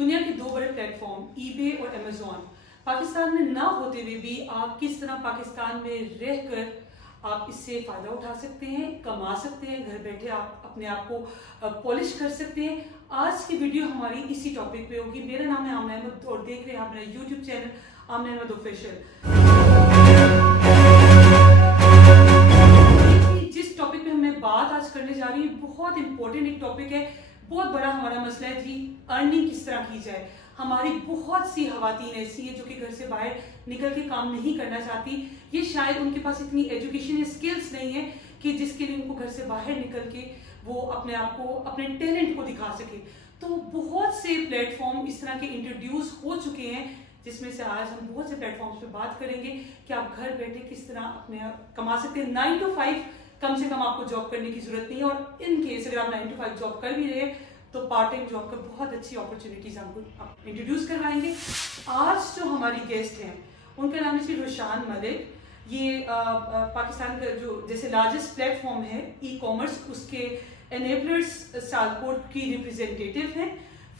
दुनिया के दो बड़े प्लेटफॉर्म ईबे और अमेजोन पाकिस्तान में ना होते हुए भी आप किस तरह पाकिस्तान में रहकर आप इससे फ़ायदा उठा सकते हैं, कमा सकते हैं, घर बैठे आप अपने आप को पॉलिश कर सकते हैं। आज की वीडियो हमारी इसी टॉपिक पे होगी। मेरा नाम है आमना अहमद और देख रहे हैं आप मेरा यूट्यूब चैनल आमना अहमद ऑफिशियल। जिस टॉपिक पे मैं बात आज करने जा रही हूँ बहुत इंपॉर्टेंट एक टॉपिक है, बहुत बड़ा हमारा मसला है जी, अर्निंग किस तरह की जाए। हमारी बहुत सी खवातीन ऐसी है जो कि घर से बाहर निकल के काम नहीं करना चाहती। ये शायद उनके पास इतनी एजुकेशन या स्किल्स नहीं है कि जिसके लिए उनको घर से बाहर निकल के वो अपने आप को, अपने टैलेंट को दिखा सके। तो बहुत से प्लेटफॉर्म इस तरह के इंट्रोड्यूस हो चुके हैं जिसमें से आज हम बहुत से प्लेटफॉर्म्स पे बात करेंगे कि आप घर बैठे किस तरह अपने कमा सकते हैं। 9 to 5 कम से कम आपको जॉब करने की जरूरत नहीं है, और इन केस अगर आप 9 to 5 जॉब कर भी रहे हैं तो पार्ट टाइम जॉब का बहुत अच्छी अपॉर्चुनिटीज हमको इंट्रोड्यूस करवाएंगे। आज जो हमारी गेस्ट हैं उनका नाम है श्री रोशान मलिक। ये पाकिस्तान का जो जैसे लार्जेस्ट प्लेटफॉर्म है ई कॉमर्स, उसके एनेबलर्स सालकोट की रिप्रेजेंटेटिव हैं,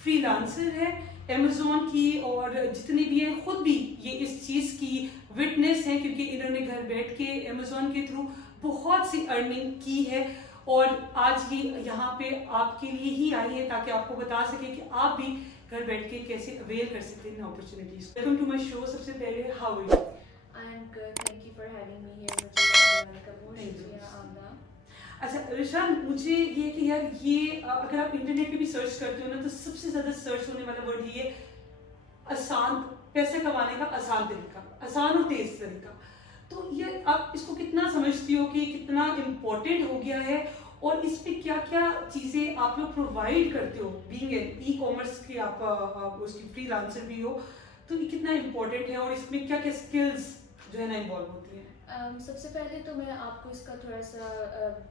फ्रीलांसर है अमेजोन की, और जितने भी हैं खुद भी ये इस चीज़ की विटनेस है क्योंकि इन्होंने घर बैठ के अमेजोन के थ्रू बहुत सी अर्निंग की है। और आज ये यहाँ पे आपके लिए ही आई है ताकि आपको बता सके कि आप भी घर बैठ के कैसे अवेल कर सकते हैं in opportunities. Welcome to my show. सबसे पहले how are you? I am good, thank you for having me here. मुझे शुक्रिया आमना। अच्छा रोशान, मुझे ये कि यार ये अगर आप इंटरनेट पे भी सर्च करते हो ना तो सबसे ज्यादा सर्च होने वाला वर्ड ये आसान, पैसे कमाने का आसान तरीका, आसान और तेज तरीका। तो ये आप इसको कितना समझती हो कि कितना इम्पोर्टेंट हो गया है, और इस पे क्या क्या चीजें आप लोग प्रोवाइड करते हो बीइंग ई कॉमर्स की, आप उसकी फ्रीलांसर भी हो, तो ये कितना इम्पोर्टेंट है और इसमें क्या क्या स्किल्स जो है ना इन्वॉल्व होती है? सबसे पहले तो मैं आपको इसका थोड़ा सा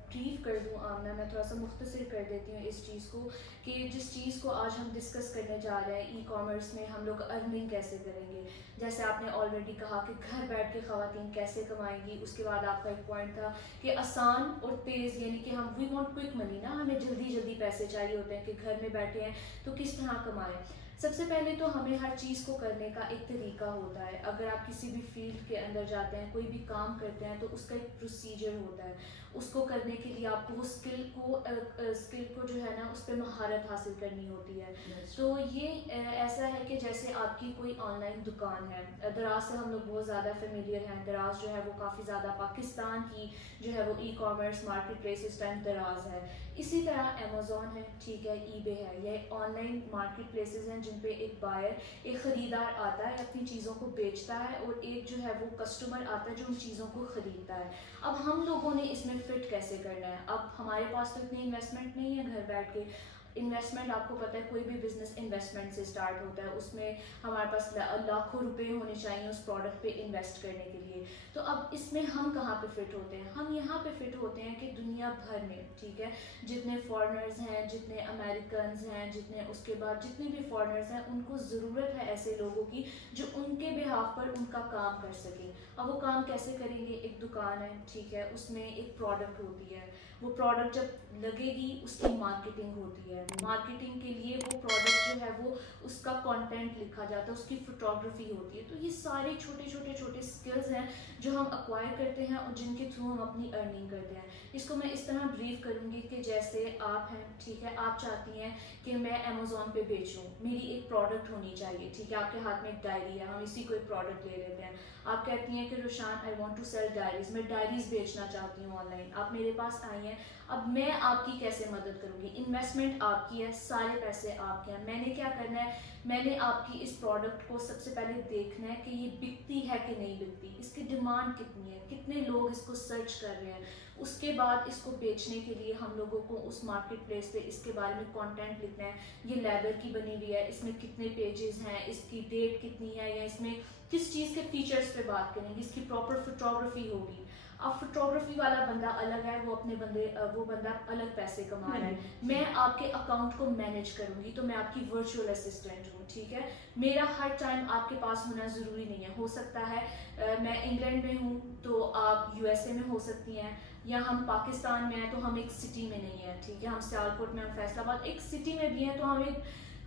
ब्रीफ कर दूं आमना, मैं थोड़ा सा मुख्तसर कर देती हूँ इस चीज़ को कि जिस चीज़ को आज हम डिस्कस करने जा रहे हैं ई कॉमर्स में हम लोग अर्निंग कैसे करेंगे। जैसे आपने ऑलरेडी कहा कि घर बैठ के ख़वातीन कैसे कमाएंगी, उसके बाद आपका एक पॉइंट था कि आसान और तेज़, यानी कि हम वी वांट क्विक मनी ना, हमें जल्दी जल्दी पैसे चाहिए होते हैं कि घर में बैठे हैं तो किस तरह कमाएं। सबसे पहले तो हमें हर चीज़ को करने का एक तरीका होता है। अगर आप किसी भी फील्ड के अंदर जाते हैं, कोई भी काम करते हैं, तो उसका एक प्रोसीजर होता है। उसको करने के लिए आपको वो स्किल को जो है ना उस पर महारत हासिल करनी होती है। तो ये ऐसा है कि जैसे आपकी कोई ऑनलाइन दुकान है, दराज से हम लोग बहुत ज़्यादा फेमिलियर हैं। दराज जो है वो काफ़ी ज़्यादा पाकिस्तान की जो है वो ई कॉमर्स मार्केट प्लेस इस टाइम दराज है। इसी तरह अमेजोन है, ठीक है, ईबे है, ये ऑनलाइन मार्केट प्लेसेस हैं जिन पे एक बायर, एक ख़रीदार आता है, अपनी चीज़ों को बेचता है, और एक जो है वो कस्टमर आता है जो उन चीज़ों को ख़रीदता है। अब हम लोगों ने इसमें फ़िट कैसे करना है? अब हमारे पास तो इतनी इन्वेस्टमेंट नहीं है घर बैठ के। इन्वेस्टमेंट आपको पता है कोई भी बिजनेस इन्वेस्टमेंट से स्टार्ट होता है, उसमें हमारे पास लाखों रुपए होने चाहिए उस प्रोडक्ट पे इन्वेस्ट करने के लिए। तो अब इसमें हम कहाँ पे फिट होते हैं? हम यहाँ पे फिट होते हैं कि दुनिया भर में, ठीक है, जितने फॉरेनर्स हैं, जितने अमेरिकन्स हैं, जितने उसके बाद जितने भी फॉरेनर्स हैं, उनको ज़रूरत है ऐसे लोगों की जो उनके बिहाफ पर उनका काम कर सके। अब वो काम कैसे करेंगे? एक दुकान है, ठीक है, उसमें एक प्रोडक्ट होती है, वो प्रोडक्ट जब लगेगी उसकी मार्केटिंग होती है। मार्केटिंग के लिए वो प्रोडक्ट जो है वो उसका कंटेंट लिखा जाता है, उसकी फोटोग्राफी होती है। तो ये सारे छोटे छोटे छोटे स्किल्स हैं जो हम एक्वायर करते हैं और जिनके थ्रू हम अपनी अर्निंग करते हैं। इसको मैं इस तरह ब्रीफ करूँगी कि जैसे आप हैं, ठीक है, आप चाहती हैं कि मैं अमेजोन पे बेचूँ, मेरी एक प्रोडक्ट होनी चाहिए, ठीक है, आपके हाथ में एक डायरी है, हम इसी को एक प्रोडक्ट ले लेते हैं। आप कहती हैं कि Roshan I want to sell diaries, मैं डायरीज बेचना चाहती हूँ ऑनलाइन। आप मेरे पास आई हैं, अब मैं आपकी कैसे मदद करूँगी? इन्वेस्टमेंट आपकी है, सारे पैसे आपके हैं। मैंने क्या करना है? मैंने आपकी इस प्रोडक्ट को सबसे पहले देखना है कि ये बिकती है कि नहीं बिकती, इसकी डिमांड कितनी है, कितने लोग इसको सर्च कर रहे हैं। उसके बाद इसको बेचने के लिए हम लोगों को उस मार्केट प्लेस पे इसके बारे में कंटेंट लिखना है। ये लेदर की बनी हुई है, इसमें कितने पेजेस हैं, इसकी डेट कितनी है, या इसमें किस चीज़ के फीचर्स पे बात करेंगे, इसकी प्रॉपर फोटोग्राफी होगी। अब फोटोग्राफी वाला बंदा अलग है, वो बंदा अलग पैसे कमा रहा है। मैं आपके अकाउंट को मैनेज करूंगी, तो मैं आपकी वर्चुअल असिस्टेंट हूँ, ठीक है। मेरा हर टाइम आपके पास होना ज़रूरी नहीं है। हो सकता है मैं इंग्लैंड में हूँ तो आप यूएसए में हो सकती हैं, या हम पाकिस्तान में हैं तो हम एक सिटी में नहीं है, ठीक है, हम सियालकोट में, हम फैसलाबाद एक सिटी में भी हैं तो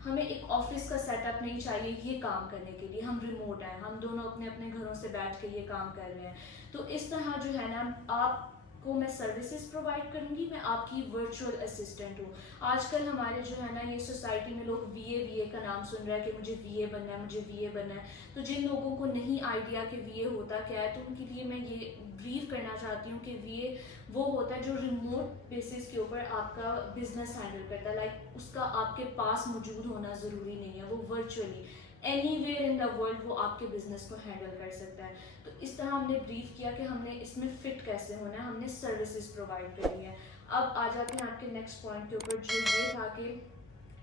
हमें एक ऑफिस का सेटअप नहीं चाहिए ये काम करने के लिए। हम रिमोट हैं, हम दोनों अपने अपने घरों से बैठ के ये काम कर रहे हैं। तो इस तरह जो है ना, आपको मैं सर्विसेज प्रोवाइड करूंगी, मैं आपकी वर्चुअल असिस्टेंट हूँ। आजकल हमारे जो है ना, ये सोसाइटी में लोग वीए का नाम सुन रहे हैं कि मुझे वीए बनना है, मुझे वीए बनना है। तो जिन लोगों को नहीं आइडिया कि वीए होता क्या है, तो उनके लिए मैं ये ब्रीफ करना चाहती हूँ कि वीए वो होता है जो रिमोट बेसिस के ऊपर आपका बिजनेस हैंडल करता है। लाइक उसका आपके पास मौजूद होना ज़रूरी नहीं है, वो virtually anywhere in the world वो आपके बिजनेस को हैंडल कर सकता है। तो इस तरह हमने ब्रीफ किया कि हमने इसमें फिट कैसे होना है, हमने सर्विसेज प्रोवाइड करी है। अब आ जाते हैं आपके नेक्स्ट पॉइंट के ऊपर, जो ये था कि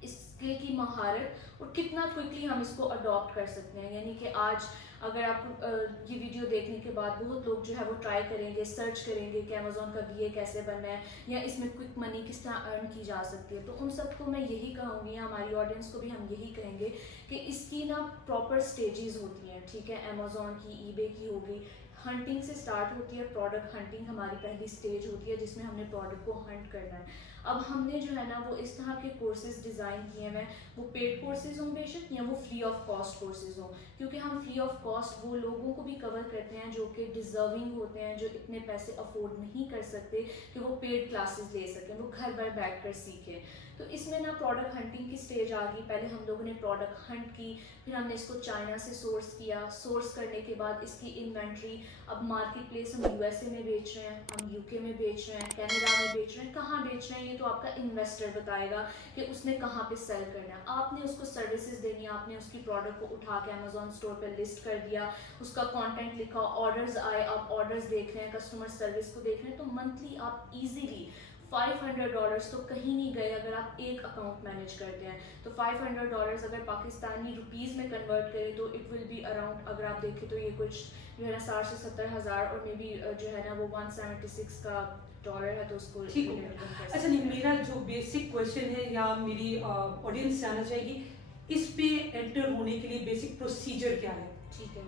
इस स्किल की महारत और कितना क्विकली हम इसको अडॉप्ट कर सकते हैं। यानी कि आज अगर आपको ये वीडियो देखने के बाद बहुत लोग जो है वो ट्राई करेंगे, सर्च करेंगे कि अमेजोन का वीए कैसे बनना है या इसमें क्विक मनी किस तरह अर्न की जा सकती है। तो उन सबको मैं यही कहूँगी, हमारी ऑडियंस को भी हम यही कहेंगे कि इसकी ना प्रॉपर स्टेजेस होती हैं, ठीक है। अमेजोन की, ईबे की हो गई, हंटिंग से स्टार्ट होती है। प्रोडक्ट हंटिंग हमारी पहली स्टेज होती है जिसमें हमने प्रोडक्ट को हंट करना है। अब हमने जो है ना वो इस तरह के कोर्सेज डिज़ाइन किए हैं, वो पेड कोर्सेज हों बेशक या वो फ्री ऑफ कॉस्ट कोर्सेज हों, क्योंकि हम फ्री ऑफ कॉस्ट वो लोगों को भी कवर करते हैं जो कि डिजर्विंग होते हैं, जो इतने पैसे अफोर्ड नहीं कर सकते कि वो पेड क्लासेस ले सकें, वो घर पर बैठ कर सीखें। तो इसमें ना प्रोडक्ट हंटिंग की स्टेज आ गई। पहले हम लोगों ने प्रोडक्ट हंट की, फिर हमने इसको चाइना से सोर्स किया। सोर्स करने के बाद इसकी इन्वेंट्री, अब मार्केट प्लेस हम यूएसए में बेच रहे हैं, हम यूके में बेच रहे हैं, कनाडा में बेच रहे हैं, कहाँ बेच रहे हैं ये तो आपका इन्वेस्टर बताएगा कि उसने कहाँ पे सेल करना है। आपने उसको सर्विसेज देनी है, आपने उसकी प्रोडक्ट को उठा के अमेजोन स्टोर पर लिस्ट कर दिया, उसका कंटेंट लिखा, ऑर्डर्स आए, आप ऑर्डर्स देख रहे हैं, कस्टमर सर्विस को देख रहे हैं। तो मंथली आप इजीली $500 तो कहीं नहीं गए अगर आप एक अकाउंट मैनेज करते हैं। तो $500 अगर पाकिस्तानी रुपीज़ में कन्वर्ट करें तो इट विल बी अराउंड, अगर आप देखें तो ये कुछ जो है ना 60 से 70 हज़ार, और मे बी जो है ना वो 176 का डॉलर है, तो उसको ठीक हो गया। अच्छा, नहीं, मेरा जो बेसिक क्वेश्चन है या मेरी ऑडियंस जानना चाहेगी, इस पे एंटर होने के लिए बेसिक प्रोसीजर क्या है? ठीक है।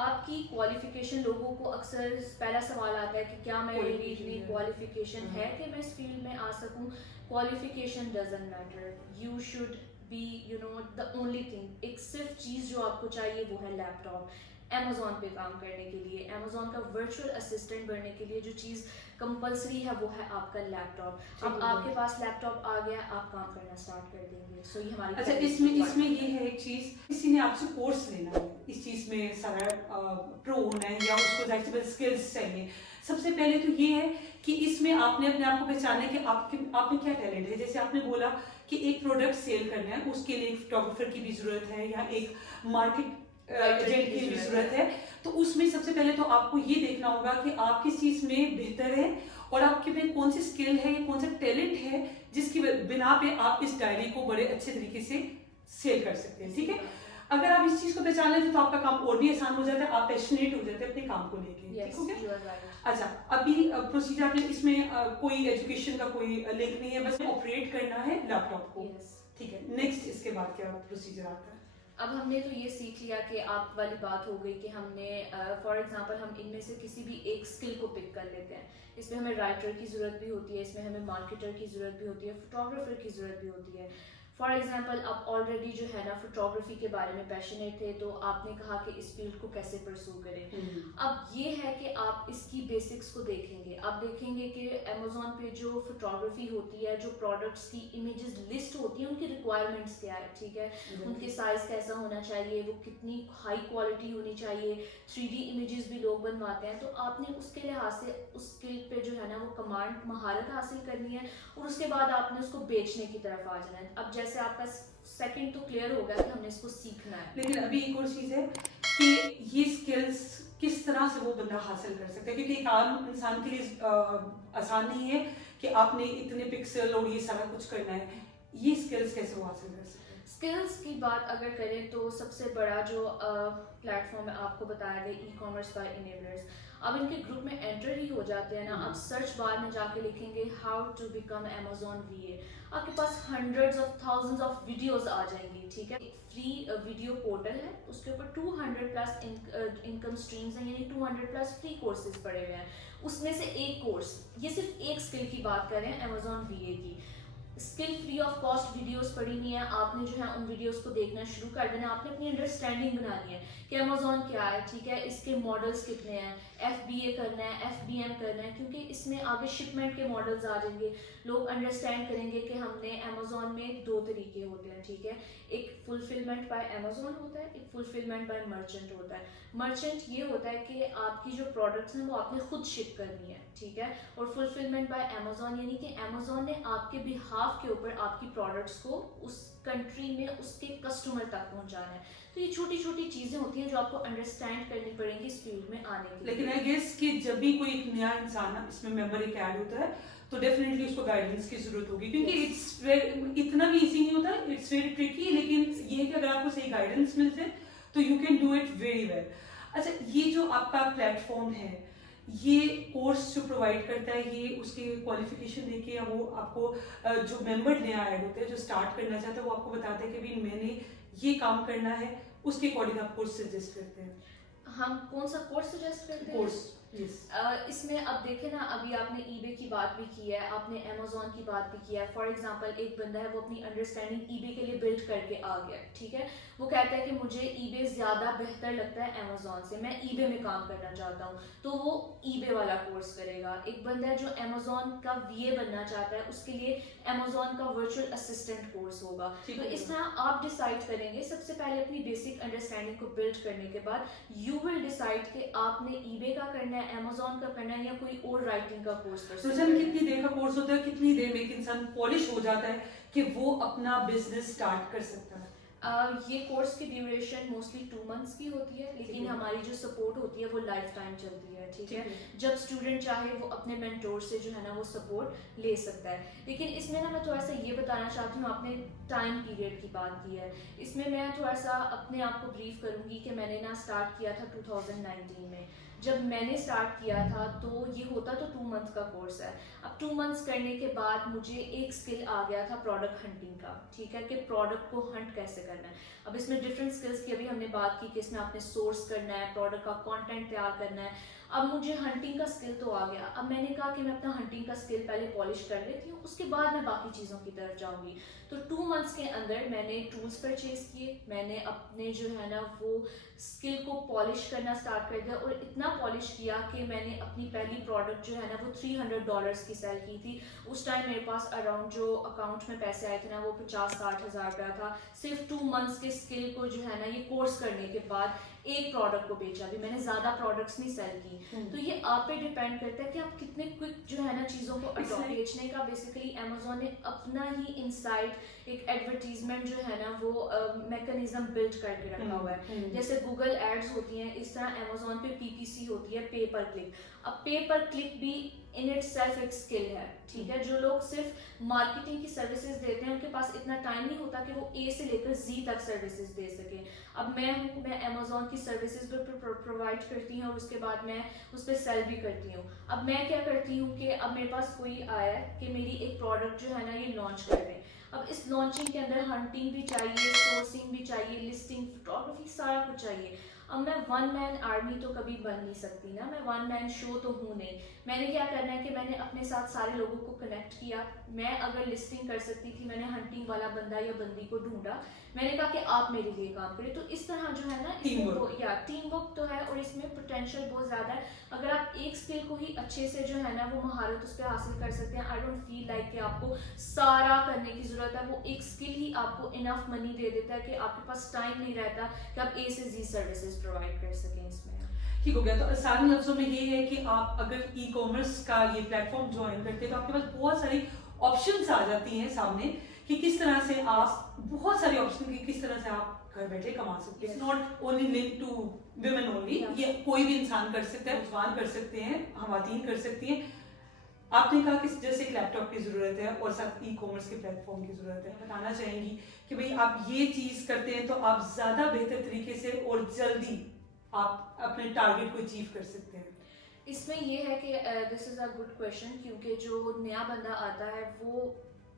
आपकी क्वालिफिकेशन, लोगों को अक्सर पहला सवाल आता है कि क्या मेरी इतनी क्वालिफिकेशन है कि मैं इस फील्ड में आ सकूं। Qualification doesn't matter, you should be the only thing. एक सिर्फ चीज़ जो आपको चाहिए वो है लैपटॉप। अमेजोन पे काम करने के लिए, अमेजोन का वर्चुअल असिस्टेंट बनने के लिए जो चीज़ कंपलसरी है वो है आपका लैपटॉप। अब आपके पास लैपटॉप आ गया, आप काम करना स्टार्ट कर देंगे। सो ये हमारी अच्छा, इसमें ये है एक चीज, किसी ने आपसे कोर्स लेना है, इस चीज में सारा प्रो होना है या उसको जाहिर स्किल्स चाहिए। सबसे पहले तो ये है कि इसमें आपने अपने आप को पहचाना है कि आप में क्या टैलेंट है। जैसे आपने बोला कि एक प्रोडक्ट सेल करना है, उसके लिए एक फोटोग्राफर की भी जरूरत है या एक मार्केट एजेंट की भी जरूरत है। तो उसमें सबसे पहले तो आपको ये देखना होगा कि आप किस चीज में बेहतर है और आपके में कौन सी स्किल है या कौन सा टैलेंट है जिसकी बिना पे आप इस डायरी को बड़े अच्छे तरीके से सेल कर सकते हैं। ठीक है, अगर आप इस चीज को पहचान लेते तो आपका काम और भी आसान हो जाता है, आप पैशनेट हो जाते हैं अपने काम को लेके। ठीक हो गया? अच्छा, अभी प्रोसीजर आपने इसमें कोई एजुकेशन का कोई लिंक नहीं है, बस ऑपरेट करना है लैपटॉप को। ठीक है, नेक्स्ट इसके बाद क्या प्रोसीजर आता है? अब हमने तो ये सीख लिया कि आप वाली बात हो गई कि हमने फॉर एग्जांपल हम इनमें से किसी भी एक स्किल को पिक कर लेते हैं। इसमें हमें राइटर की ज़रूरत भी होती है, इसमें हमें मार्केटर की ज़रूरत भी होती है, फोटोग्राफर की ज़रूरत भी होती है। फॉर एग्जांपल आप ऑलरेडी जो है ना फोटोग्राफी के बारे में पैशनेट थे, तो आपने कहा कि इस फील्ड को कैसे परसू करें। अब ये है कि आप इसकी बेसिक्स को देखेंगे। आप देखेंगे कि अमेजोन पे जो फोटोग्राफी होती है, जो प्रोडक्ट्स की इमेजेस लिस्ट होती है, उनकी रिक्वायरमेंट्स क्या है, ठीक है। उनके साइज कैसा होना चाहिए, वो कितनी हाई क्वालिटी होनी चाहिए, 3D इमेजेस भी लोग बनवाते हैं। तो आपने उसके लिहाज से उस स्किल पे जो है ना वो कमांड महारत हासिल करनी है और उसके बाद आपने उसको बेचने की तरफ आ जाना है। अब जैसे आपका सेकंड तो क्लियर हो गया कि हमने इसको सीखना है, लेकिन अभी एक और चीज है कि ये स्किल्स किस तरह से वो बंदा हासिल कर सकता है, क्योंकि एक आम इंसान के लिए आसान नहीं है कि आपने इतने पिक्सल और ये सारा कुछ करना है। ये स्किल्स कैसे वो हासिल कर सकते हैं? स्किल्स की बात अगर करें तो सबसे बड़ा जो प्लेटफॉर्म है आपको बताया गया, ई कॉमर्स बाय इनेबलर्स। अब इनके ग्रुप में एंटर ही हो जाते हैं ना, आप सर्च बार में जाके लिखेंगे how to become Amazon VA, आपके पास hundreds of thousands of videos आ जाएंगी। ठीक है, फ्री वीडियो पोर्टल है, उसके ऊपर 200 प्लस इनकम स्ट्रीम्स हैं, यानी 200 प्लस फ्री कोर्सेज पड़े हुए हैं। उसमें से एक कोर्स, ये सिर्फ एक स्किल की बात कर रहे हैं अमेजोन वीए की, skill free of cost videos पड़ी हुई हैं, आपने जो है उन वीडियोस को देखना शुरू कर देना। आपने अपनी अंडरस्टैंडिंग बनानी है कि अमेजोन क्या है, ठीक है, इसके मॉडल्स कितने हैं, FBA करना है, FBM करना है, क्योंकि इसमें आगे शिपमेंट के मॉडल्स आ जाएंगे। लोग अंडरस्टैंड करेंगे कि हमने अमेजोन में 2 तरीके होते हैं, ठीक है, एक फुलफिलमेंट बाय अमेजोन होता है, एक फुलफिलमेंट बाय मर्चेंट होता है। मर्चेंट ये होता है कि आपकी जो प्रोडक्ट्स हैं वो आपने खुद शिप करनी है, ठीक है, और फुलफिलमेंट बाय अमेजोन यानी कि अमेजोन ने आपके बिहाफ के ऊपर आपकी प्रोडक्ट्स को उस कंट्री में उसके कस्टमर तक पहुंचाना है। तो ये छोटी छोटी चीजें होती हैं जो आपको अंडरस्टैंड करनी पड़ेंगी इस फील्ड में आने के लिए। लेकिन आई गेस कि जब भी कोई एक नया इंसान इसमें मेंबर एक ऐड होता है तो डेफिनेटली उसको गाइडेंस की जरूरत होगी, क्योंकि इट्स इतना भी इजी नहीं होता, इट्स वेरी ट्रिकी। लेकिन ये है कि अगर आपको सही गाइडेंस मिल जाए तो you can do it very well. अच्छा, ये जो आपका प्लेटफॉर्म है, ये कोर्स जो प्रोवाइड करता है, ये उसके क्वालिफिकेशन देके या वो आपको जो मेंबर नया ऐड होते हैं जो स्टार्ट करना चाहते हैं वो आपको बताते हैं कि भाई मैंने ये काम करना है, उसके अकॉर्डिंग आप कोर्स सजेस्ट करते हैं? हम कौन सा कोर्स सजेस्ट करते हैं? Course, yes. इसमें अब देखें ना, अभी आपने ईबे की बात भी की है, आपने अमेजोन की बात भी की है। फॉर एग्जांपल एक बंदा है वो अपनी अंडरस्टैंडिंग ईबे के लिए बिल्ड करके आ गया, ठीक है, वो कहता है कि मुझे ईबे ज़्यादा बेहतर लगता है अमेजोन से, मैं ईबे में काम करना चाहता हूँ, तो वो ईबे वाला कोर्स करेगा। एक बंदा है जो अमेजोन का VA बनना चाहता है, उसके लिए अमेजोन का वर्चुअल असिस्टेंट कोर्स होगा। तो इस तरह आप डिसाइड करेंगे, सबसे पहले अपनी बेसिक अंडरस्टैंडिंग को बिल्ड करने के बाद यू विल डिसाइड कि आपने ईबे का करना है, अमेजोन का करना है, या कोई और राइटिंग का कोर्स कर सकते हैं। कितनी देर का कोर्स होता है, कितनी देर में एक इंसान पॉलिश हो जाता है कि वो अपना बिजनेस स्टार्ट कर सकता है? ये कोर्स की ड्यूरेशन मोस्टली 2 मंथ्स की होती है, लेकिन हमारी जो सपोर्ट होती है वो लाइफ टाइम चलती है, ठीक है। जब स्टूडेंट चाहे वो अपने मेंटोर से जो है ना वो सपोर्ट ले सकता है। लेकिन इसमें ना मैं थोड़ा सा ये बताना चाहती हूँ, आपने टाइम पीरियड की बात की है, इसमें मैं थोड़ा सा अपने आप को ब्रीफ करूँगी कि मैंने ना स्टार्ट किया था 2019 में। जब मैंने स्टार्ट किया था तो ये होता तो 2 मंथ का कोर्स है। अब 2 मंथ्स करने के बाद मुझे एक स्किल आ गया था प्रोडक्ट हंटिंग का, ठीक है, कि प्रोडक्ट को हंट कैसे करना है। अब इसमें डिफरेंट स्किल्स की अभी हमने बात की कि इसमें आपने सोर्स करना है, प्रोडक्ट का कंटेंट तैयार करना है। अब मुझे हंटिंग का स्किल तो आ गया, अब मैंने कहा कि मैं अपना हंटिंग का स्किल पहले पॉलिश कर लेती हूँ, उसके बाद मैं बाकी चीज़ों की तरफ जाऊँगी। तो 2 मंथ्स के अंदर मैंने टूल्स परचेज किए, मैंने अपने जो है ना वो स्किल को पॉलिश करना स्टार्ट कर दिया, और इतना पॉलिश किया कि मैंने अपनी पहली प्रोडक्ट जो है ना वो $300 की सेल की थी। उस टाइम मेरे पास अराउंड जो अकाउंट में पैसे आए थे ना वो 50-60 हज़ार रुपया था। सिर्फ 2 मंथ्स के स्किल को जो है ना ये कोर्स करने के बाद एक प्रोडक्ट को बेचा भी, मैंने ज़्यादा प्रोडक्ट्स नहीं सेल की। तो ये आप पे डिपेंड करता है कि आप कितने क्विक जो है ना चीज़ों को अडॉप्ट। बेचने का बेसिकली अमेजोन ने अपना ही इनसाइट एक एडवर्टीजमेंट जो है ना वो मैकेनिज्म बिल्ड करके रखा हुआ है। जैसे गूगल एड्स होती हैं, इस तरह अमेजोन पे PPC होती है, पे पर क्लिक। अब पे पर क्लिक भी इन इट सेल्फ एक स्किल है, ठीक है। जो लोग सिर्फ मार्केटिंग की सर्विसेज देते हैं उनके पास इतना टाइम नहीं होता कि वो A से लेकर Z तक सर्विसेज दे सके। अब मैं अमेजोन की सर्विसेज प्रोवाइड करती हूँ और उसके बाद मैं उस पर सेल भी करती हूँ। अब मैं क्या करती हूँ कि अब मेरे पास कोई आया है कि मेरी एक प्रोडक्ट जो है ना ये लॉन्च कर रहे हैं। अब इस लॉन्चिंग के अंदर हंटिंग भी चाहिए, सोर्सिंग भी चाहिए, लिस्टिंग, फोटोग्राफी, सारा कुछ चाहिए। अब मैं 1 मैन आर्मी तो कभी बन नहीं सकती ना, मैं 1 मैन शो तो हूँ नहीं। मैंने क्या करना है कि मैंने अपने साथ सारे लोगों को कनेक्ट किया। मैं अगर लिस्टिंग कर सकती थी, मैंने हंटिंग वाला बंदा या बंदी को ढूंढा, मैंने कहा कि आप मेरे लिए काम करें। तो इस तरह जो है ना टीम वर्क तो है, और इसमें पोटेंशियल बहुत ज़्यादा है। अगर आप एक स्किल को ही अच्छे से जो है ना वो महारत उस पर हासिल कर सकते हैं, आई डोंट फील लाइक कि आपको सारा करने की ज़रूरत है। वो एक स्किल ही आपको इनफ मनी दे देता है कि आपके पास टाइम नहीं रहता कि आप A से Z सर्विसेज प्रोवाइड कर सकें इसमें। ठीक हो गया। तो आसान लफ्जों में ये है कि आप अगर ई-कॉमर्स का ये प्लेटफॉर्म ज्वाइन करते हैं तो आपके पास बहुत सारी ऑप्शंस आ जाती हैं सामने कि किस तरह से आप, बहुत सारे ऑप्शन की किस तरह से आप घर बैठे कमा सकते हैं। It's not only link to women only, ये कोई भी इंसान कर सकता है, जवान कर सकते हैं, खवातीन कर सकती हैं। आपने कहा कि जैसे एक लैपटॉप की जरूरत है और साथ ई-कॉमर्स के प्लेटफॉर्म की जरूरत है। बताना चाहेंगी कि भाई आप ये चीज करते हैं तो आप ज्यादा बेहतर तरीके से और जल्दी आप अपने टारगेट को अचीव कर सकते हैं। इसमें ये है कि this is a good question, क्योंकि जो नया बंदा आता है वो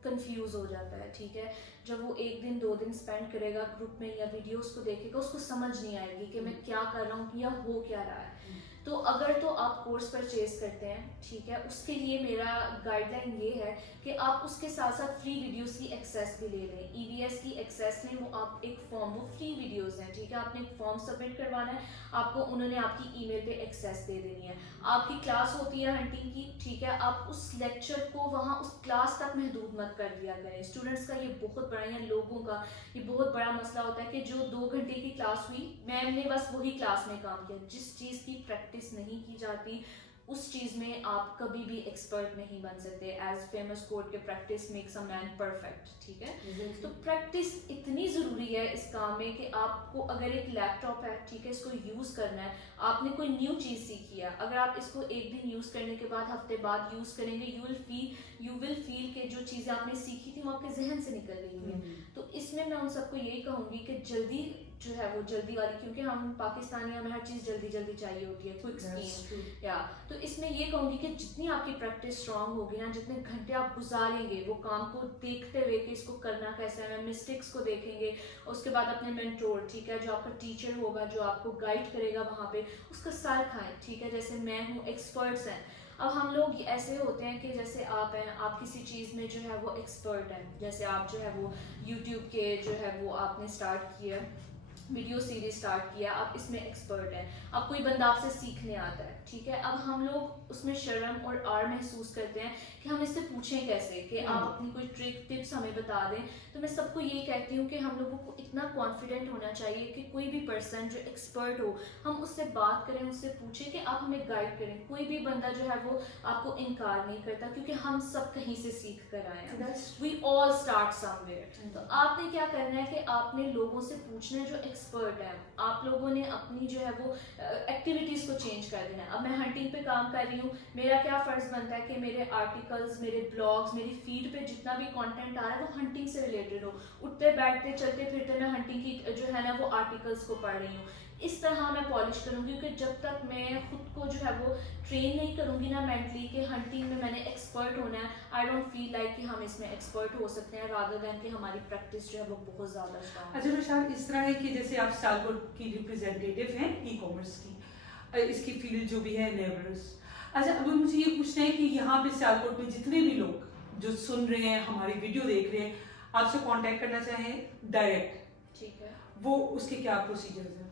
कंफ्यूज हो जाता है, ठीक है। जब वो 1 दिन 2 दिन स्पेंड करेगा ग्रुप में या वीडियोस को देखेगा, उसको समझ नहीं आएगी कि मैं क्या कर रहा हूँ या हो क्या रहा है। तो अगर तो आप कोर्स परचेज करते हैं, ठीक है, उसके लिए मेरा गाइडलाइन ये है कि आप उसके साथ साथ फ्री वीडियोस की एक्सेस भी ले लें। ईवीएस की एक्सेस में वो आप एक फॉर्म, वो फ्री वीडियोस हैं, ठीक है, आपने एक फॉर्म सबमिट करवाना है, आपको उन्होंने आपकी ईमेल पे एक्सेस दे देनी है। आपकी क्लास होती है हंटिंग की, ठीक है, आप उस लेक्चर को वहाँ उस क्लास तक महदूद मत कर दिया करें। स्टूडेंट्स का ये बहुत बड़ा, या लोगों का ये बहुत बड़ा मसला होता है कि जो 2 घंटे की क्लास हुई, मैम ने बस वही क्लास में काम किया। जिस चीज़ की प्रैक्टिस नहीं की जाती उस चीज़ में आप कभी भी एक्सपर्ट नहीं बन सकते। एज फेमस कोट के practice makes a man perfect, ठीक है। तो प्रैक्टिस इतनी ज़रूरी है इस काम में कि आपको अगर एक लैपटॉप है, ठीक है, इसको यूज़ करना है, आपने कोई न्यू चीज़ सीखी है, अगर आप इसको एक दिन यूज़ करने के बाद, हफ्ते बाद यूज़ करेंगे, यू विल फील कि जो चीज़ें आपने सीखी थी वो आपके जहन से निकल गई हैं। तो इसमें मैं उन सबको यही कहूँगी कि जल्दी जो है वो जल्दी वाली, क्योंकि हम पाकिस्तानी, हमें हर चीज़ जल्दी जल्दी चाहिए होती है, क्विक स्कीम या। तो इसमें ये कहूँगी कि जितनी आपकी प्रैक्टिस स्ट्रांग होगी ना, जितने घंटे आप गुजारेंगे वो काम को देखते हुए कि इसको करना कैसे है, मिस्टेक्स को देखेंगे, उसके बाद अपने मेंटोर, ठीक है, जो आपका टीचर होगा, जो आपको गाइड करेगा वहाँ पे, उसका सर खाएं, ठीक है। जैसे मैं हूँ, एक्सपर्ट्स हैं। अब हम लोग ऐसे होते हैं कि जैसे आप हैं, आप किसी चीज़ में जो है वो एक्सपर्ट हैं, जैसे आप जो है वो यूट्यूब के जो है वो आपने स्टार्ट किया, वीडियो सीरीज स्टार्ट किया, आप इसमें एक्सपर्ट हैं। अब कोई बंदा आपसे सीखने आता है, ठीक है, अब हम लोग उसमें शर्म और आर महसूस करते हैं कि हम इससे पूछें कैसे कि आप अपनी कोई ट्रिक टिप्स हमें बता दें। तो मैं सबको यही कहती हूँ कि हम लोगों को इतना कॉन्फिडेंट होना चाहिए कि कोई भी पर्सन जो एक्सपर्ट हो, हम उससे बात करें, उससे पूछें कि आप हमें गाइड करें। कोई भी बंदा जो है वो आपको इनकार नहीं करता, क्योंकि हम सब कहीं से सीख कर आए हैं। We all start somewhere. तो आपने क्या करना है कि आपने लोगों से पूछना है जो एक्सपर्ट है। आप लोगों ने अपनी जो है वो एक्टिविटीज़ को चेंज कर देना है। अब मैं हंटिंग पे काम कर रही हूँ, मेरा क्या फ़र्ज़ बनता है कि मेरे आर्टिकल्स, मेरे ब्लॉग्स, मेरी फीड पे जितना भी कंटेंट आ रहा है वो हंटिंग से रिलेटेड हो। उठते बैठते चलते फिरते मैं हंटिंग की जो है ना वो आर्टिकल्स को पढ़ रही हूँ। इस तरह मैं पॉलिश करूँगी, क्योंकि जब तक मैं खुद को जो है वो ट्रेन नहीं करूँगी ना मेंटली कि हंटिंग में मैंने एक्सपर्ट होना है, आई डोंट फील लाइक कि हम इसमें एक्सपर्ट हो सकते हैं, रादर दैन कि हमारी प्रैक्टिस जो है वो बहुत ज़्यादा स्ट्रांग। अच्छा रुशाद, इस तरह है कि जैसे आप सियालकोट की रिप्रेजेंटेटिव हैं ई कॉमर्स की, इसकी फील्ड जो भी है नेबर्स। अच्छा, अब मुझे ये पूछना है कि यहाँ पे सियालकोट में जितने भी लोग जो सुन रहे हैं, हमारी वीडियो देख रहे हैं, आपसे कांटेक्ट करना चाहें डायरेक्ट, ठीक है, वो उसके क्या प्रोसीजर्स हैं?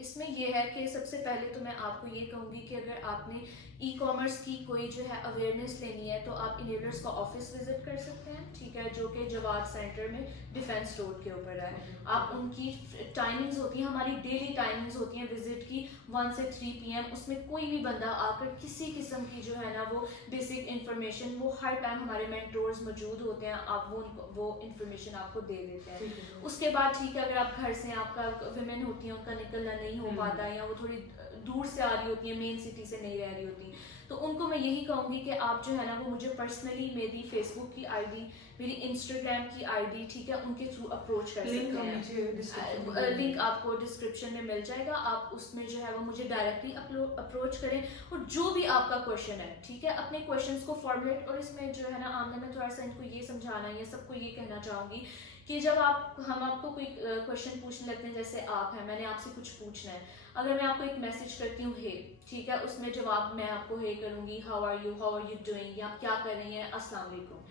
इसमें यह है कि सबसे पहले तो मैं आपको ये कहूँगी कि अगर आपने ई कॉमर्स की कोई जो है अवेयरनेस लेनी है तो आप इनेबलर्स का ऑफिस विजिट कर सकते हैं, ठीक है, जो कि जवाद सेंटर में डिफेंस रोड के ऊपर है। आप उनकी टाइमिंग्स होती हैं, हमारी डेली टाइमिंग्स होती हैं विजिट की 1 से 3 PM। उसमें कोई भी बंदा आकर किसी किस्म की जो है ना वो बेसिक इन्फॉर्मेशन, वो हर टाइम हमारे मेंटोर्स मौजूद होते हैं, आप वो इन्फॉर्मेशन आपको दे देते हैं। उसके बाद ठीक है, अगर आप घर से, आपका विमेन होती हैं, उनका निकलना नहीं हो पाता है, या वो थोड़ी दूर से आ रही होती है, मेन सिटी से नहीं रह रही होती, तो उनको मैं यही कहूँगी कि आप जो है ना वो मुझे पर्सनली मेरी फेसबुक की आईडी, मेरी इंस्टाग्राम की आईडी, ठीक है, उनके थ्रू अप्रोच कर सकते हैं। लिंक आपको डिस्क्रिप्शन में मिल जाएगा, आप उसमें जो है वो मुझे डायरेक्टली अप्रोच करें, और जो भी आपका क्वेश्चन है, ठीक है, अपने क्वेश्चंस को फॉर्मुलेट। और इसमें जो है ना आमना, मैं थोड़ा सा इनको ये समझाना है, सबको ये कहना चाहूँगी कि जब हम आपको कोई क्वेश्चन पूछने लगते हैं, जैसे आप हैं, मैंने आपसे कुछ पूछना है, अगर मैं आपको एक मैसेज करती हूँ हे, ठीक है, उसमें जवाब मैं आपको हे करूँगी, हाउ आर यू डूइंग, या आप क्या कर रही हैं, अस्सलाम वालेकुम।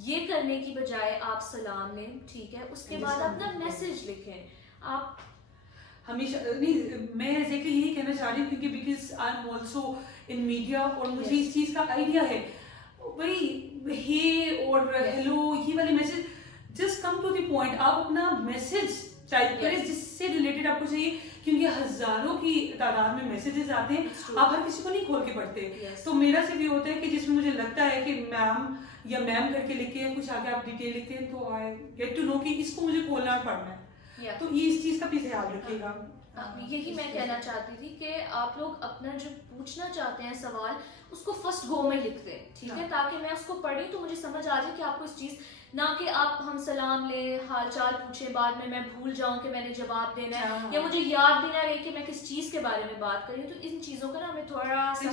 ये करने की बजाय आप सलाम लें, ठीक है, उसके बाद अपना मैसेज लिखें। आप हमेशा नहीं, मैं एग्जैक्टली यही कहना चाह रही हूँ, क्योंकि because I am also in media, और मुझे इस चीज़ का आइडिया है। वही हे और हेलो, ये वाले message just come to the point. आप अपना मैसेज टाइप करें जिससे रिलेटेड आपको चाहिए, क्योंकि हजारों की तादाद में मैसेजेस आते हैं, आप हर किसी को नहीं खोल के पढ़ते। तो मेरा सिर्फ ये होता है कि जिसमें मुझे लगता है कि मैम या मैम करके लिखे हैं, कुछ आगे आप डिटेल लिखते हैं, तो आई गेट टू नो कि इसको मुझे खोलना और पढ़ना है। तो ये इस चीज का भी ख्याल रखिएगा। यही मैं कहना चाहती थी कि आप लोग अपना जो पूछना चाहते हैं सवाल, उसको फर्स्ट गो में लिख दें, ठीक है, ताकि मैं उसको पढ़ी तो मुझे समझ आ जाए कि आपको इस चीज़, ना कि आप हम सलाम ले, हाल चाल पूछे, बाद में मैं भूल जाऊं कि मैंने जवाब देना है, या मुझे याद भी ना रहे कि मैं किस चीज़ के बारे में बात करी। तो इन चीज़ों का ना हमें थोड़ा सा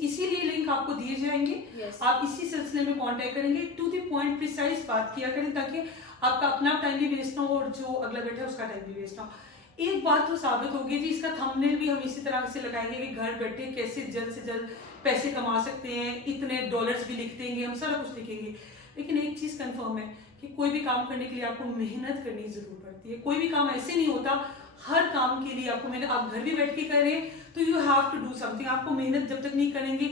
इसीलिए लिंक आपको दिए जाएंगे, आप इसी सिलसिले में कांटेक्ट करेंगे, टू द पॉइंट प्रिसाइज बात किया करें, ताकि आपका अपना टाइम भी वेस्ट ना हो और जो अगला बैठा है उसका टाइम भी वेस्ट ना हो। एक बात तो साबित होगी जी, इसका थंबनेल भी हम इसी तरह से लगाएंगे कि घर बैठे कैसे जल्द से जल्द पैसे कमा सकते हैं, इतने डॉलर्स भी लिख देंगे, हम सारा कुछ लिखेंगे। लेकिन एक चीज़ कंफर्म है कि कोई भी काम करने के लिए आपको मेहनत करनी जरूर पड़ती है। कोई भी काम ऐसे नहीं होता, हर काम के लिए आपको मेहनत, आप घर भी बैठ के कर रहे हैं तो you have to do something. आपको मेहनत जब तक नहीं करेंगे,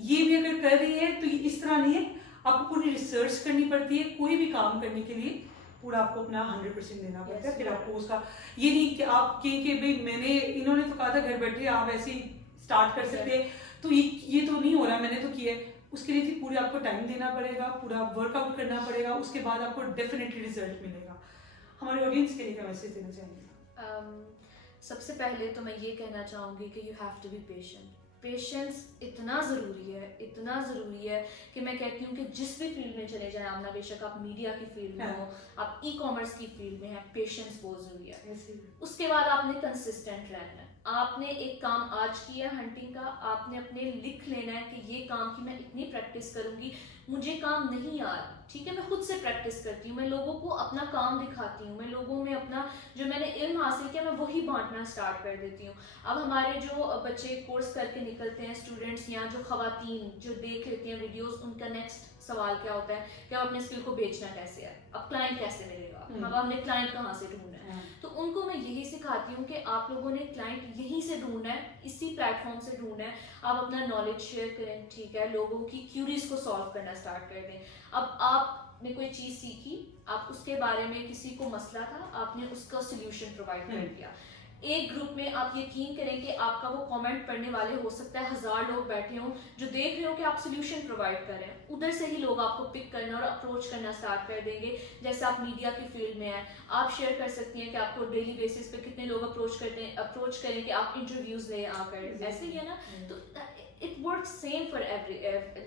ये भी अगर कर रही है तो ये इस तरह नहीं है, आपको पूरी रिसर्च करनी पड़ती है। कोई भी काम करने के लिए पूरा आपको अपना 100% देना पड़ता है। फिर आपको उसका ये नहीं कि आप कि भाई मैंने, इन्होंने तो कहा था घर बैठे आप ऐसे ही स्टार्ट कर सकते हैं, तो ये तो नहीं हो रहा, मैंने तो किया है। उसके लिए भी पूरे आपको टाइम देना पड़ेगा, पूरा वर्कआउट करना पड़ेगा, उसके बाद आपको डेफिनेटली रिजल्ट मिलेगा। हमारे ऑडियंस के लिए क्या मैसेज देना चाहेंगे? सबसे पहले तो मैं ये कहना चाहूँगी कि you have to be patient. Patience इतना ज़रूरी है, इतना ज़रूरी है कि मैं कहती हूँ कि जिस भी फील्ड में चले जाएं आमना, बेशक आप मीडिया की फील्ड में हो, आप ई कॉमर्स की फील्ड में हैं, पेशेंस बहुत ज़रूरी है। उसके बाद आपने कंसिस्टेंट रहना है। आपने एक काम आज किया हंटिंग का, आपने अपने लिख लेना है कि ये काम की मैं इतनी प्रैक्टिस करूँगी, मुझे काम नहीं आ रहा, ठीक है, मैं खुद से प्रैक्टिस करती हूँ, मैं लोगों को अपना काम दिखाती हूँ, मैं लोगों में अपना जो मैंने इल्म हासिल किया मैं वही बांटना स्टार्ट कर देती हूँ। अब हमारे जो बच्चे कोर्स करके निकलते हैं, स्टूडेंट्स या जो खवातीन जो देख लेती हैं वीडियोस, उनका नेक्स्ट सवाल क्या होता है कि हम अपने स्किल को बेचना कैसे है, अब क्लाइंट कैसे मिलेगा, अब हमने क्लाइंट कहाँ से ढूंढना है। तो उनको मैं यही सिखाती हूँ कि आप लोगों ने क्लाइंट यहीं से ढूंढना है, इसी प्लेटफॉर्म से ढूंढना है। आप अपना नॉलेज शेयर करें, ठीक है, लोगों की क्यूरीज को सॉल्व करना स्टार्ट कर दें। अब आपने कोई चीज़ सीखी, आप उसके बारे में, किसी को मसला था, आपने उसका सोल्यूशन प्रोवाइड कर दिया। एक ग्रुप में आप यकीन करें कि आपका वो कमेंट पढ़ने वाले हो सकता है 1000 लोग बैठे हों जो देख रहे हो कि आप सोल्यूशन प्रोवाइड कर रहे हैं, उधर से ही लोग आपको पिक करना और अप्रोच करना स्टार्ट कर देंगे। जैसे आप मीडिया की फील्ड में हैं, आप शेयर कर सकती हैं कि आपको डेली बेसिस पे कितने लोग अप्रोच करें कि आप इंटरव्यूज ले आकर, ऐसे ही है ना। तो it work same for every,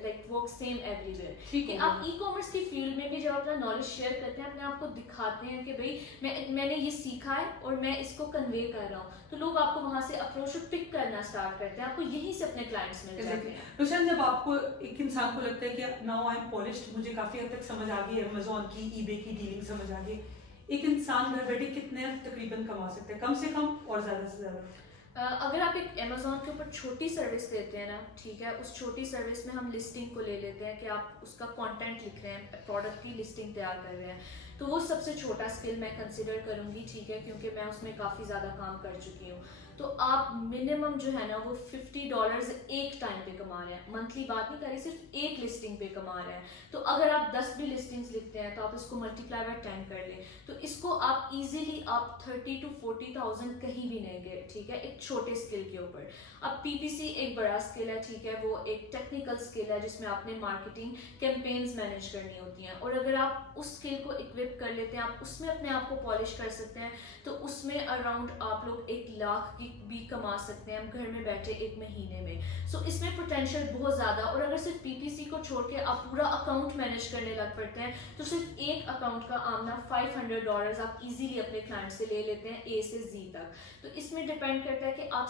like work same everywhere. कि आप ई कॉमर्स की फील्ड में भी जब अपना नॉलेज शेयर करते हैं, अपने आप को दिखाते हैं कि भाई मैंने ये सीखा है और मैं इसको कन्वे कर रहा हूँ, तो लोग आपको वहां से अप्रोच और पिक करना स्टार्ट करते हैं, आपको यहीं से अपने क्लाइंट्स मिल जाते हैं। रोशन, जब आपको एक इंसान को लगता है कि नाउ आई एम पॉलिश्ड, मुझे काफी हद तक समझ आ गई, अमेज़न की ईबे की डीलिंग समझ आ गई, एक इंसान घर बैठे कितने तकरीबन कमा सकते हैं, कम से कम और ज्यादा से ज्यादा? अगर आप एक अमेज़ॉन के ऊपर छोटी सर्विस देते हैं ना, ठीक है, उस छोटी सर्विस में हम लिस्टिंग को ले लेते हैं कि आप उसका कंटेंट लिख रहे हैं, प्रोडक्ट की लिस्टिंग तैयार कर रहे हैं, तो वो सबसे छोटा स्किल मैं कंसिडर करूँगी, ठीक है, क्योंकि मैं उसमें काफ़ी ज़्यादा काम कर चुकी हूँ। तो आप मिनिमम जो है ना वो $50 एक टाइम पे कमा रहे हैं, मंथली बात नहीं कर रही, सिर्फ एक लिस्टिंग पे कमा रहे हैं। तो अगर आप 10 भी लिस्टिंग्स लिखते हैं तो आप इसको मल्टीप्लाई बाय 10 कर लें, तो इसको आप इजीली आप 30 to 40,000 कहीं भी नहीं गए, ठीक है, एक छोटे स्किल के ऊपर। अब पीपीसी एक बड़ा स्किल है, ठीक है, वो एक टेक्निकल स्किल है जिसमें आपने मार्केटिंग कैंपेन्स मैनेज करनी होती हैं, और अगर आप उस स्किल को इक्विप कर लेते हैं, आप उसमें अपने आप को पॉलिश कर सकते हैं, तो उसमें अराउंड आप लोग 1 लाख की भी कमा सकते हैं घर में बैठे एक महीने में। सो इसमें पोटेंशियल बहुत ज़्यादा। और अगर सिर्फ पीपीसी को छोड़ के आप पूरा अकाउंट मैनेज करने लग पड़ते हैं, तो सिर्फ एक अकाउंट का आमना $500 आप इजीली अपने क्लाइंट से ले लेते हैं, ए से जी तक। तो इसमें डिपेंड करता है कि आप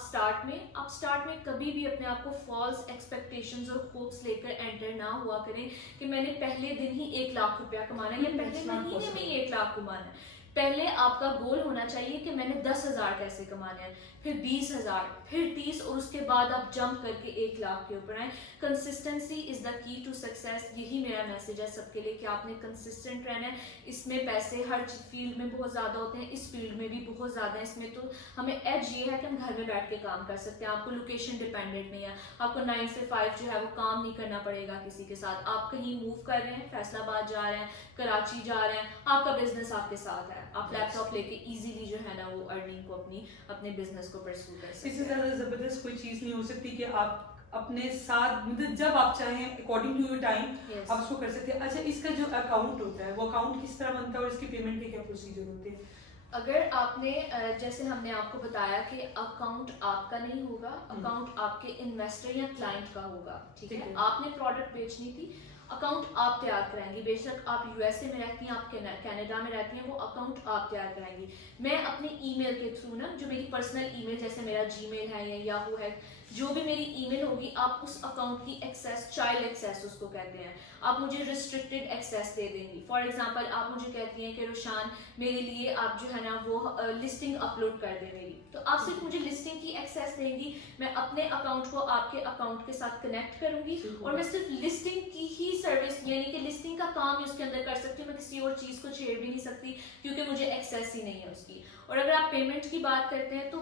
स्टार्ट में कभी भी अपने आप को फॉल्स एक्सपेक्टेशंस और होप्स लेकर एंटर ना हुआ करें कि मैंने पहले दिन ही 1 लाख रुपया कमाना है या पहले महीने में ही 1 लाख कमाना है। पहले आपका गोल होना चाहिए कि मैंने 10,000 कैसे कमाने हैं, फिर 20,000, फिर 30, और उसके बाद आप जंप करके 1 लाख के ऊपर आए। Consistency is the key to success, यही मेरा मैसेज है सबके लिए कि आपने कंसिस्टेंट रहना है। इसमें पैसे हर फील्ड में बहुत ज़्यादा होते हैं, इस फील्ड में भी बहुत ज़्यादा है। इसमें तो हमें एज ये है कि हम घर में बैठ के काम कर सकते हैं, आपको लोकेशन डिपेंडेंट नहीं है, आपको 9 से 5 जो है वो काम नहीं करना पड़ेगा किसी के साथ। आप कहीं मूव कर रहे हैं, फैसलाबाद जा रहे हैं, कराची जा रहे हैं, आपका बिजनेस आपके साथ है, आप लैपटॉप लेके इजीली जो है ना वो अर्निंग को अपने बिजनेस को परस्यू कर सकते हैं। इससे ज़्यादा ज़बरदस्त कोई चीज़ नहीं हो सकती कि आप अपने साथ, मतलब जब आप चाहें अकॉर्डिंग टू योर टाइम आप उसको कर सकते हैं। अच्छा, इसका जो अकाउंट होता है वो अकाउंट किस तरह बनता है और इसकी पेमेंट के क्या प्रोसीजर होते हैं? अगर आपने जैसे हमने आपको बताया कि अकाउंट आपका नहीं होगा, अकाउंट आपके इन्वेस्टर या क्लाइंट का होगा, ठीक है। आपने प्रोडक्ट बेचनी थी, अकाउंट आप तैयार कराएंगी। बेशक आप यूएसए में रहती हैं, आप कनाडा में रहती हैं, वो अकाउंट आप तैयार कराएंगी। मैं अपने ईमेल के थ्रू ना, जो मेरी पर्सनल ईमेल जैसे मेरा जीमेल है या याहू है, जो भी मेरी ईमेल होगी, आप उस अकाउंट की एक्सेस, चाइल्ड एक्सेस उसको कहते हैं, आप मुझे रिस्ट्रिक्टेड एक्सेस दे देंगी। फॉर एग्जांपल आप मुझे कहती हैं कि रुशान मेरे लिए आप जो है ना वो लिस्टिंग अपलोड कर दे मेरी, तो आप सिर्फ मुझे लिस्टिंग की एक्सेस देंगी, मैं अपने अकाउंट को आपके अकाउंट के साथ कनेक्ट करूंगी और मैं सिर्फ लिस्टिंग की ही सर्विस, यानी कि लिस्टिंग का काम ही उसके अंदर कर सकती हूँ, मैं किसी और चीज़ को छेड़ भी नहीं सकती क्योंकि मुझे एक्सेस ही नहीं है उसकी। और अगर आप पेमेंट की बात करते हैं तो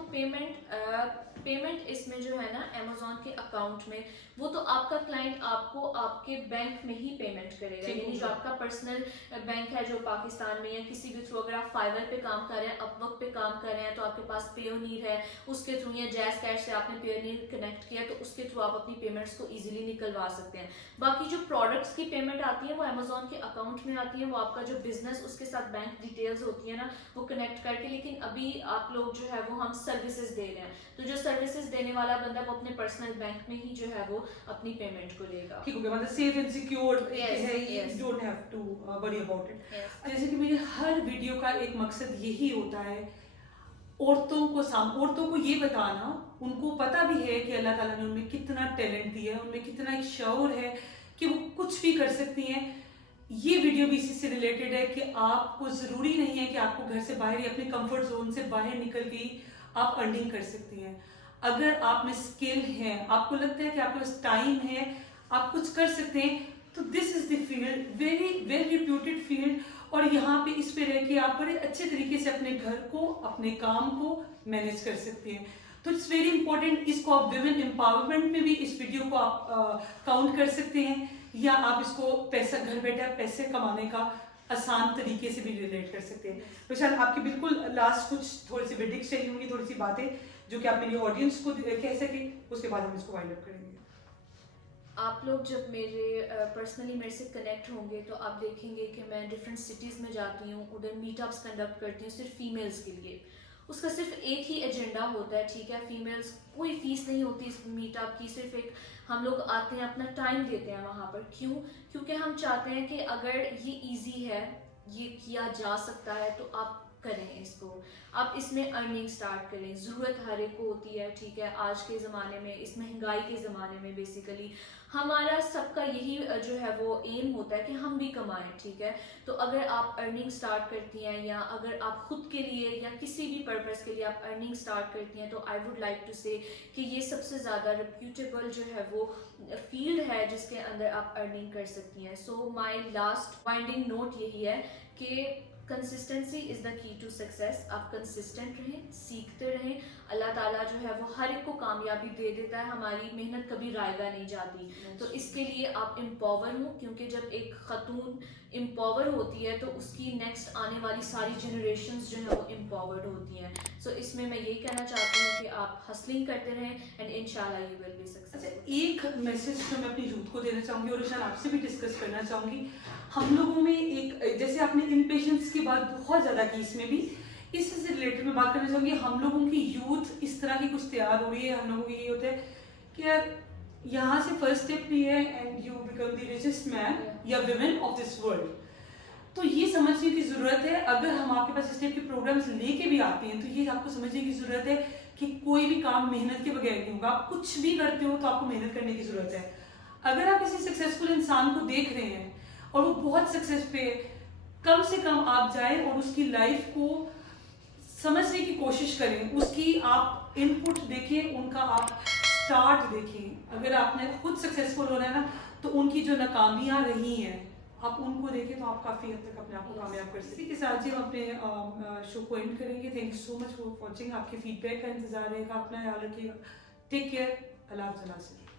पेमेंट इसमें जो है ना अमेजोन के अकाउंट में, वो तो आपका क्लाइंट आपको आपके बैंक में ही पेमेंट करेगा, यानी जो आपका पर्सनल बैंक है जो पाकिस्तान में या किसी भी थ्रू, अगर आप फाइवर पे काम कर रहे हैं, अपवर्क पे काम कर रहे हैं, तो आपके पास पेयोनीर है, उसके थ्रू या जैज कैश से आपने पेयोनीर कनेक्ट किया, तो उसके थ्रू आप अपनी पेमेंट्स को इजीली निकलवा सकते हैं। बाकी जो प्रोडक्ट्स की पेमेंट आती है वो अमेजोन के अकाउंट में आती है, वो आपका जो बिजनेस उसके साथ बैंक डिटेल्स होती है ना वो कनेक्ट करके, लेकिन अभी आप लोग जो है वो हम सर्विसेज दे रहे हैं, तो जो सर्विसेज देने वाला बंदा वो अपने पर्सनल बैंक में ही जो है वो अपनी पेमेंट को लेगा। ठीक हो गया, मतलब सेफ एंड सिक्योर है, yes. You don't have to worry about it. Yes. जैसे कि मेरे हर वीडियो का एक मकसद यही होता है, औरतों को ये बताना, उनको पता भी है कि अल्लाह ताला ने उनमें कितना टैलेंट दिया है, उनमें कितना एक शऊर है कि वो कुछ भी कर सकती हैं। ये वीडियो भी इसी से रिलेटेड है कि आपको ज़रूरी नहीं है कि आपको घर से बाहर या अपने कंफर्ट जोन से बाहर निकल के आप अर्निंग कर सकती हैं। अगर आप में स्किल है, आपको लगता है कि आपके पास टाइम है, आप कुछ कर सकते हैं, तो this is the field, very well reputed field. और यहाँ पे इस पे रह के आप बड़े अच्छे तरीके से अपने घर को, अपने काम को मैनेज कर सकते हैं। तो इट्स वेरी इंपॉर्टेंट। इसको आप विमेन एम्पावरमेंट में भी इस वीडियो को आप काउंट कर सकते हैं, या आप इसको पैसा, घर बैठे पैसे कमाने का आसान तरीके से भी रिलेट कर सकते हैं। रुशान, आपकी बिल्कुल लास्ट कुछ थोड़ी सी वेडिक्स चाहिए होंगी, थोड़ी सी बातें जो कि आप मेरी ऑडियंस को कह सके, उसके बाद हम इसको वाइंड अप करेंगे। आप लोग जब मेरे पर्सनली मेरे से कनेक्ट होंगे तो आप देखेंगे कि मैं डिफरेंट सिटीज़ में जाती हूँ, उधर मीटअप्स कंडक्ट करती हूँ सिर्फ फीमेल्स के लिए। उसका सिर्फ एक ही एजेंडा होता है, ठीक है, फीमेल्स, कोई फीस नहीं होती इस मीटअप की, सिर्फ एक हम लोग आते हैं, अपना टाइम देते हैं वहाँ पर। क्यों? क्योंकि हम चाहते हैं कि अगर ये इजी है, ये किया जा सकता है, तो आप करें इसको, आप इसमें अर्निंग स्टार्ट करें। ज़रूरत हर एक को होती है, ठीक है, आज के ज़माने में, इस महंगाई के ज़माने में बेसिकली हमारा सबका यही जो है वो एम होता है कि हम भी कमाएं, ठीक है। तो अगर आप अर्निंग स्टार्ट करती हैं, या अगर आप खुद के लिए या किसी भी पर्पस के लिए आप अर्निंग स्टार्ट करती हैं, तो आई वुड लाइक टू से कि ये सबसे ज़्यादा रिप्यूटेबल जो है वो फील्ड है जिसके अंदर आप अर्निंग कर सकती हैं। So my last finding note यही है कि consistency is the key to success. आप कंसिस्टेंट रहें, सीखते रहें, अल्लाह ताला जो है वो हर एक को कामयाबी दे देता है, हमारी मेहनत कभी रायगा नहीं जाती। तो इसके लिए आप एम्पावर हो, क्योंकि जब एक खतून एम्पावर होती है तो उसकी नेक्स्ट आने वाली सारी जनरेशंस जो है वो एम्पावर्ड होती हैं। सो इसमें मैं यही कहना चाहती हूँ कि आप हसलिंग करते रहें एंड इंशाल्लाह यू विल बी सक्सेसफुल। एक मैसेज जो मैं अपनी यूथ को देना चाहूँगी और रुशान आपसे भी डिस्कस करना चाहूँगी। हम लोगों में एक, जैसे आपने इम्पेशेंस की बात बहुत ज़्यादा की, इसमें भी इससे रिलेटेड मैं बात करना चाहूँगी। हम लोगों की यूथ इस तरह की कुछ तैयार हो रही है, हम लोगों की ये होता है कि यार यहाँ से फर्स्ट स्टेप भी है and you become the richest man या विमेन ऑफ दिस वर्ल्ड। तो ये समझने की ज़रूरत है। अगर हम आपके पास इस टाइप के प्रोग्राम्स लेके भी आते हैं तो ये आपको समझने की ज़रूरत है कि कोई भी काम मेहनत के बगैर नहीं होगा। आप कुछ भी करते हो तो आपको मेहनत करने की ज़रूरत है। अगर आप किसी सक्सेसफुल इंसान को देख रहे हैं और वो बहुत सक्सेस पे, कम से कम आप जाएं और उसकी लाइफ को समझने की कोशिश करें, उसकी आप इनपुट देखें, उनका आप स्टार्ट देखें। अगर आपने खुद सक्सेसफुल होना है ना, तो उनकी जो नाकामियाँ रही हैं आप उनको देखें, तो आप काफ़ी हद तक अपने आप को कामयाब कर सकते हैं। इसी के साथ ही हम अपने शो को एंड करेंगे। Thank you so much for watching. आपके फीडबैक का इंतजार रहेगा। अपना ख्याल रखिएगा। Take care. अल्लाह हाफ़िज़।